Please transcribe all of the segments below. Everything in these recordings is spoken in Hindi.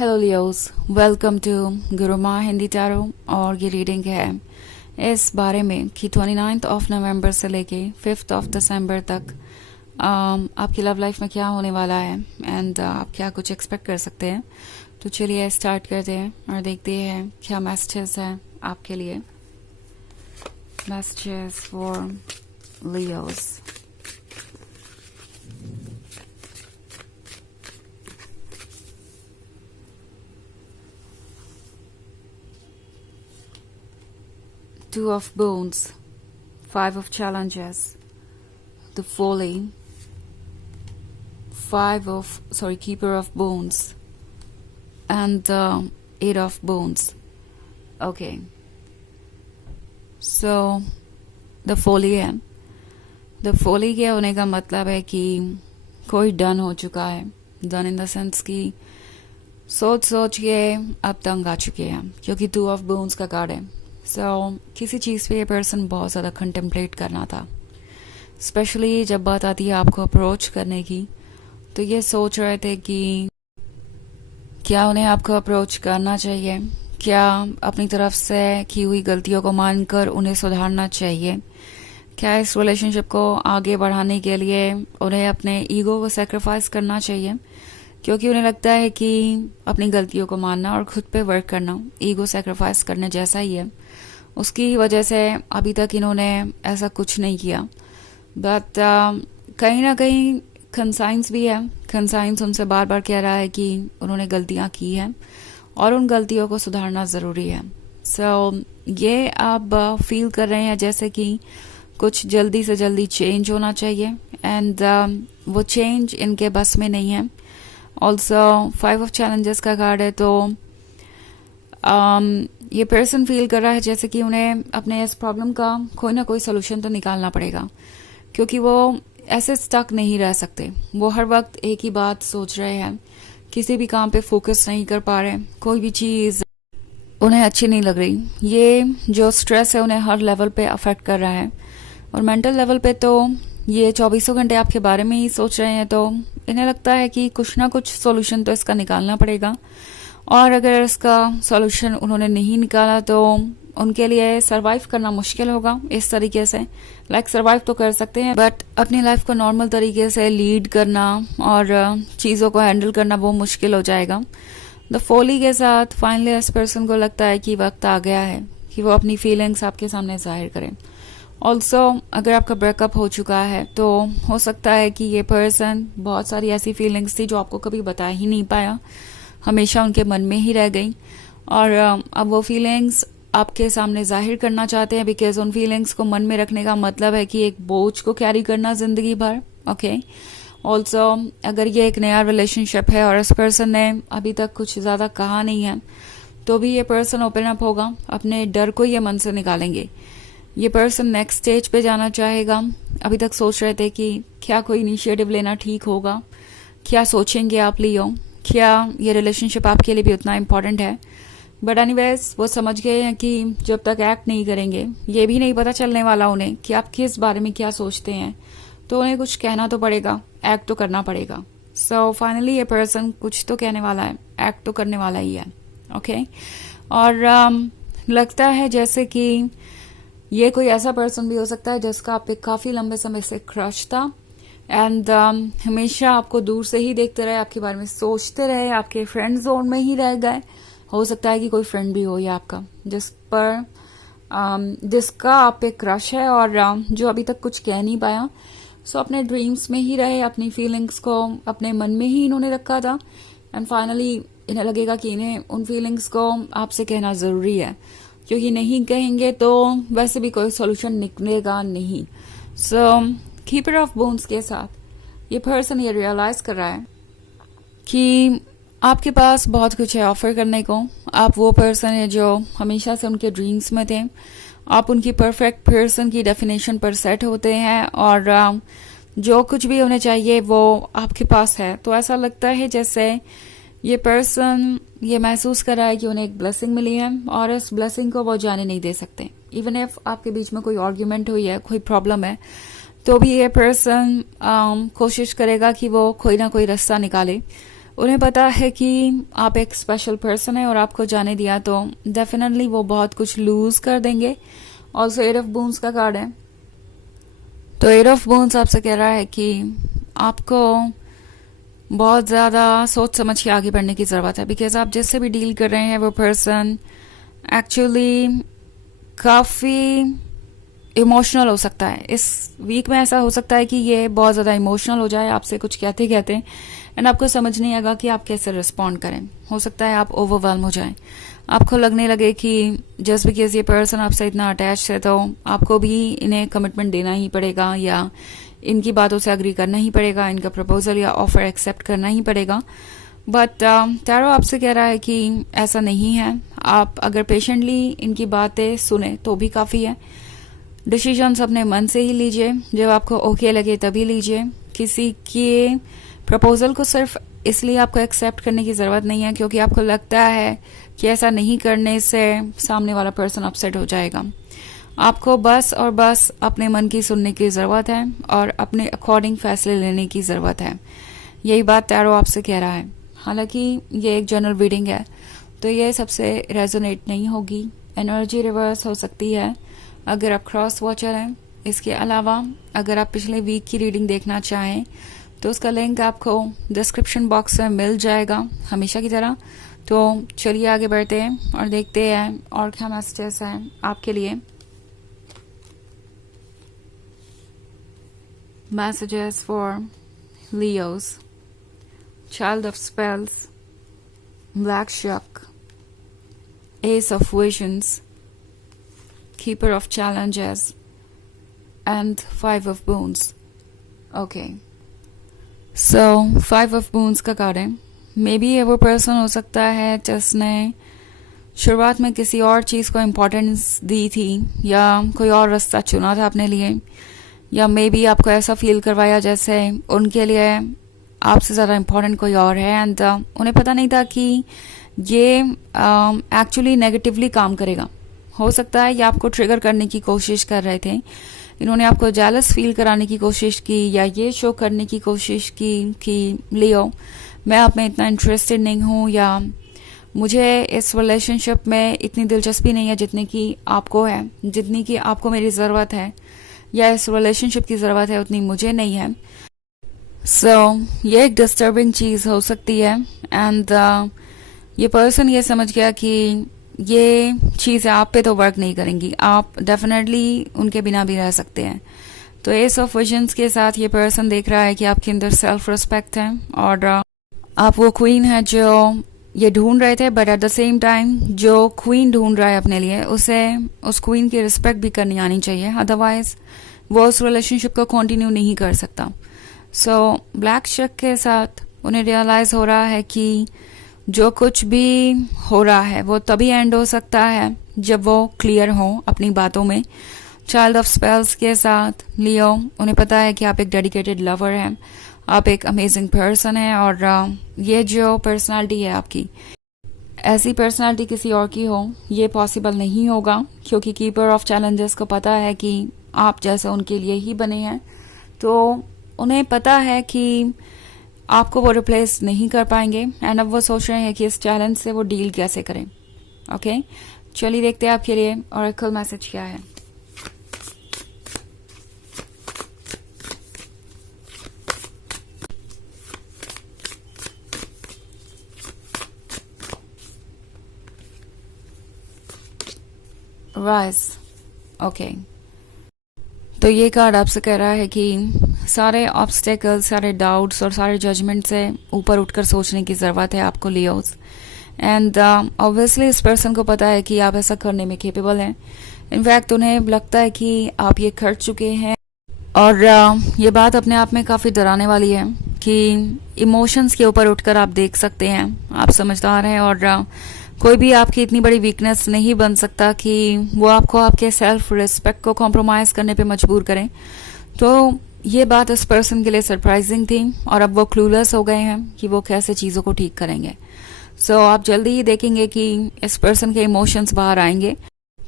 Hello Leos, welcome to Guruma Hindi tarot. और ये रीडिंग है इस बारे में कि 29th ऑफ नवंबर से लेके 5th ऑफ दिसंबर तक आपकी लव लाइफ में क्या होने वाला है एंड आप क्या कुछ एक्सपेक्ट कर सकते हैं। तो चलिए स्टार्ट करते हैं और देखते हैं क्या मैसेजेस हैं आपके लिए। Messages for Leos. Two of Wands, Five of Challenges, the Folly, Keeper of Wands, and the Eight of Wands. Okay, so the Folly है। The Folly के होने का मतलब है कि कोई डन हो चुका है। डन इन द सेंस कि सोच के अब तंग आ चुके हैं, क्योंकि टू ऑफ बोन्स का कार्ड है। किसी चीज़ पे ये पर्सन बहुत ज़्यादा कंटेम्पलेट करना था, स्पेशली जब बात आती है आपको अप्रोच करने की। तो ये सोच रहे थे कि क्या उन्हें आपको अप्रोच करना चाहिए, क्या अपनी तरफ से की हुई गलतियों को मानकर उन्हें सुधारना चाहिए, क्या इस रिलेशनशिप को आगे बढ़ाने के लिए उन्हें अपने ईगो को सेक्रीफाइस करना चाहिए, क्योंकि उन्हें लगता है कि अपनी गलतियों को मानना और खुद पे वर्क करना ईगो सेक्रीफाइस करने जैसा ही है। उसकी वजह से अभी तक इन्होंने ऐसा कुछ नहीं किया, बट कहीं ना कहीं कंसाइंस भी है। कंसाइंस उनसे बार बार कह रहा है कि उन्होंने गलतियां की हैं और उन गलतियों को सुधारना ज़रूरी है। ये आप फील कर रहे हैं जैसे कि कुछ जल्दी से जल्दी चेंज होना चाहिए एंड वो चेंज इनके बस में नहीं है। ऑल्सो 5 ऑफ चैलेंजेस का कार्ड है, तो ये पर्सन फील कर रहा है जैसे कि उन्हें अपने इस प्रॉब्लम का कोई ना कोई सोल्यूशन तो निकालना पड़ेगा, क्योंकि वो ऐसे स्टक नहीं रह सकते। वो हर वक्त एक ही बात सोच रहे हैं, किसी भी काम पे फोकस नहीं कर पा रहे, कोई भी चीज़ उन्हें अच्छी नहीं लग रही। ये जो स्ट्रेस है उन्हें हर लेवल पे अफेक्ट कर रहा है, और मेंटल लेवल पे तो ये 24 घंटे आपके बारे में ही सोच रहे हैं। तो इन्हें लगता है कि कुछ ना कुछ सोल्यूशन तो इसका निकालना पड़ेगा, और अगर इसका सॉल्यूशन उन्होंने नहीं निकाला तो उनके लिए सरवाइव करना मुश्किल होगा। इस तरीके से सरवाइव तो कर सकते हैं, बट अपनी लाइफ को नॉर्मल तरीके से लीड करना और चीज़ों को हैंडल करना वो मुश्किल हो जाएगा। द फोली के साथ फाइनली इस पर्सन को लगता है कि वक्त आ गया है कि वो अपनी फीलिंग्स आपके सामने जाहिर करें। ऑल्सो अगर आपका ब्रेकअप हो चुका है तो हो सकता है कि ये पर्सन बहुत सारी ऐसी फीलिंग्स थी जो आपको कभी बता ही नहीं पाया, हमेशा उनके मन में ही रह गई, और अब वो फीलिंग्स आपके सामने जाहिर करना चाहते हैं, बिकॉज उन फीलिंग्स को मन में रखने का मतलब है कि एक बोझ को कैरी करना जिंदगी भर। ओके, ऑल्सो अगर ये एक नया रिलेशनशिप है और इस पर्सन ने अभी तक कुछ ज़्यादा कहा नहीं है, तो भी ये पर्सन ओपन अप होगा, अपने डर को ये मन से निकालेंगे। ये पर्सन नेक्स्ट स्टेज पे जाना चाहेगा। अभी तक सोच रहे थे कि क्या कोई इनिशिएटिव लेना ठीक होगा, क्या सोचेंगे आप लियो, क्या ये रिलेशनशिप आपके लिए भी उतना इम्पोर्टेंट है। बट एनीवेज वो समझ गए हैं कि जब तक एक्ट नहीं करेंगे ये भी नहीं पता चलने वाला उन्हें कि आप किस बारे में क्या सोचते हैं, तो उन्हें कुछ कहना तो पड़ेगा, एक्ट तो करना पड़ेगा। सो फाइनली ये पर्सन कुछ तो कहने वाला है, एक्ट तो करने वाला ही है। ओके, और लगता है जैसे कि ये कोई ऐसा पर्सन भी हो सकता है जिसका आप पे काफ़ी लंबे समय से क्रश था एंड हमेशा आपको दूर से ही देखते रहे, आपके बारे में सोचते रहे, आपके फ्रेंड जोन में ही रह गए। हो सकता है कि कोई फ्रेंड भी हो या आपका जिसका आप पे क्रश है और जो अभी तक कुछ कह नहीं पाया। सो अपने ड्रीम्स में ही रहे, अपनी फीलिंग्स को अपने मन में ही इन्होंने रखा था, एंड फाइनली इन्हें लगेगा कि इन्हें उन फीलिंग्स को आपसे कहना ज़रूरी है, क्योंकि नहीं कहेंगे तो वैसे भी कोई सोल्यूशन निकलेगा नहीं। सो कीपर ऑफ बोन्स के साथ ये पर्सन ये रियलाइज कर रहा है कि आपके पास बहुत कुछ है ऑफर करने को। आप वो पर्सन है जो हमेशा से उनके ड्रीम्स में थे, आप उनकी परफेक्ट पर्सन की डेफिनेशन पर सेट होते हैं, और जो कुछ भी उन्हें चाहिए वो आपके पास है। तो ऐसा लगता है जैसे ये पर्सन ये महसूस कर रहा है कि उन्हें एक ब्लेसिंग मिली है, और इस ब्लेसिंग को वो जाने नहीं दे सकते। इवन इफ आपके बीच में कोई आर्ग्यूमेंट हुई है, कोई प्रॉब्लम है, तो भी ये पर्सन कोशिश करेगा कि वो कोई ना कोई रास्ता निकाले उन्हें पता है कि आप एक स्पेशल पर्सन है और आपको जाने दिया तो डेफिनेटली वो बहुत कुछ लूज कर देंगे। ऑल्सो एट ऑफ बून्स का कार्ड है, तो एट ऑफ बून्स आपसे कह रहा है कि आपको बहुत ज़्यादा सोच समझ के आगे बढ़ने की ज़रूरत है, बिकॉज आप जिससे भी डील कर रहे हैं वो पर्सन एक्चुअली काफ़ी इमोशनल हो सकता है। इस वीक में ऐसा हो सकता है कि ये बहुत ज़्यादा इमोशनल हो जाए आपसे कुछ कहते कहते, एंड आपको समझ नहीं आएगा कि आप कैसे रिस्पॉन्ड करें। हो सकता है आप ओवरवेल्म हो जाएं, आपको लगने लगे कि जस्ट बिकॉज ये पर्सन आपसे इतना अटैच है तो आपको भी इन्हें कमिटमेंट देना ही पड़ेगा या इनकी बातों से अग्री करना ही पड़ेगा, इनका प्रपोजल या ऑफर एक्सेप्ट करना ही पड़ेगा। बट टैरो आपसे कह रहा है कि ऐसा नहीं है। आप अगर पेशेंटली इनकी बातें सुने तो भी काफ़ी है। डिसीजंस अपने मन से ही लीजिए, जब आपको ओके लगे तभी लीजिए। किसी के प्रपोजल को सिर्फ इसलिए आपको एक्सेप्ट करने की ज़रूरत नहीं है क्योंकि आपको लगता है कि ऐसा नहीं करने से सामने वाला पर्सन अपसेट हो जाएगा। आपको बस और बस अपने मन की सुनने की ज़रूरत है और अपने अकॉर्डिंग फैसले लेने की ज़रूरत है। यही बात टैरो आपसे कह रहा है। हालांकि ये एक जनरल रीडिंग है तो ये सबसे रेजोनेट नहीं होगी, एनर्जी रिवर्स हो सकती है अगर आप क्रॉस वॉचर हैं। इसके अलावा अगर आप पिछले वीक की रीडिंग देखना चाहें तो उसका लिंक आपको डिस्क्रिप्शन बॉक्स में मिल जाएगा हमेशा की तरह। तो चलिए आगे बढ़ते हैं और देखते हैं और क्या मैसेजेस हैं आपके लिए। Messages for Leos, child of spells, black shuck, ace of visions, keeper of challenges and five of boons. Okay, so five of boons का कार्ड है। मे बी ये वो पर्सन हो सकता है जिसने शुरुआत में किसी और चीज़ को इम्पोर्टेंस दी थी या कोई और रास्ता चुना था अपने लिए, या मे बी आपको ऐसा फील करवाया जैसे उनके लिए आपसे ज़्यादा इम्पोर्टेंट कोई और है, एंड उन्हें पता नहीं था कि ये एक्चुअली नेगेटिवली काम करेगा। हो सकता है ये आपको ट्रिगर करने की कोशिश कर रहे थे, इन्होंने आपको जेलस फील कराने की कोशिश की या ये शो करने की कोशिश की कि लियो मैं आप में इतना इंटरेस्टेड नहीं हूँ या मुझे इस रिलेशनशिप में इतनी दिलचस्पी नहीं है जितनी कि आपको है, जितनी कि आपको मेरी ज़रूरत है या इस रिलेशनशिप की ज़रूरत है उतनी मुझे नहीं है। ये एक डिस्टर्बिंग चीज़ हो सकती है, एंड ये पर्सन ये समझ गया कि ये चीज़ें आप पे तो वर्क नहीं करेंगी, आप डेफिनेटली उनके बिना भी रह सकते हैं। तो एस ऑफ विजन्स के साथ ये पर्सन देख रहा है कि आपके अंदर सेल्फ रिस्पेक्ट है और आप वो क्वीन है जो ये ढूंढ रहे थे, but at the same time जो क्वीन ढूंढ रहा है अपने लिए उसे उस क्वीन की रिस्पेक्ट भी करनी आनी चाहिए, अदरवाइज वो उस रिलेशनशिप को कंटिन्यू नहीं कर सकता। ब्लैक शक के साथ उन्हें रियलाइज़ हो रहा है कि जो कुछ भी हो रहा है वो तभी एंड हो सकता है जब वो क्लियर हो अपनी बातों में। चाइल्ड ऑफ स्पेल्स के साथ लियो उन्हें पता है कि आप एक डेडिकेटेड लवर हैं, आप एक अमेजिंग पर्सन हैं और ये जो पर्सनालिटी है आपकी, ऐसी पर्सनालिटी किसी और की हो ये पॉसिबल नहीं होगा क्योंकि कीपर ऑफ चैलेंजेस को पता है कि आप जैसे उनके लिए ही बने हैं। तो उन्हें पता है कि आपको वो रिप्लेस नहीं कर पाएंगे, एंड अब वो सोच रहे हैं कि इस चैलेंज से वो डील कैसे करें। ओके, चलिए देखते हैं आपके लिए ऑरेकल मैसेज क्या है। राइज, ओके, तो ये कार्ड आपसे कह रहा है कि सारे ऑब्स्टेकल्स, सारे डाउट्स और सारे जजमेंट से ऊपर उठकर सोचने की ज़रूरत है आपको लियोस। एंड ऑब्वियसली इस पर्सन को पता है कि आप ऐसा करने में केपेबल हैं। इनफैक्ट उन्हें लगता है कि आप ये कर चुके हैं और ये बात अपने आप में काफ़ी डराने वाली है कि इमोशंस के ऊपर उठकर आप देख सकते हैं, आप समझदार हैं और कोई भी आपकी इतनी बड़ी वीकनेस नहीं बन सकता कि वो आपको आपके सेल्फ रिस्पेक्ट को कॉम्प्रोमाइज़ करने पे मजबूर करें। तो ये बात इस पर्सन के लिए सरप्राइजिंग थी और अब वो क्लूलेस हो गए हैं कि वो कैसे चीज़ों को ठीक करेंगे। आप जल्दी ही देखेंगे कि इस पर्सन के इमोशंस बाहर आएंगे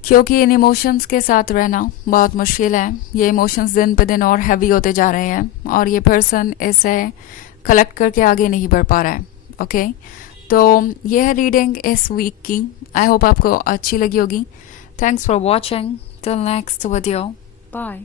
क्योंकि इन इमोशंस के साथ रहना बहुत मुश्किल है। ये इमोशंस दिन पे दिन और हैवी होते जा रहे हैं और ये पर्सन इसे कलेक्ट करके आगे नहीं बढ़ पा रहा है। ओके। तो ये है रीडिंग इस वीक की। आई होप आपको अच्छी लगी होगी। Thanks for watching. Till next video, bye.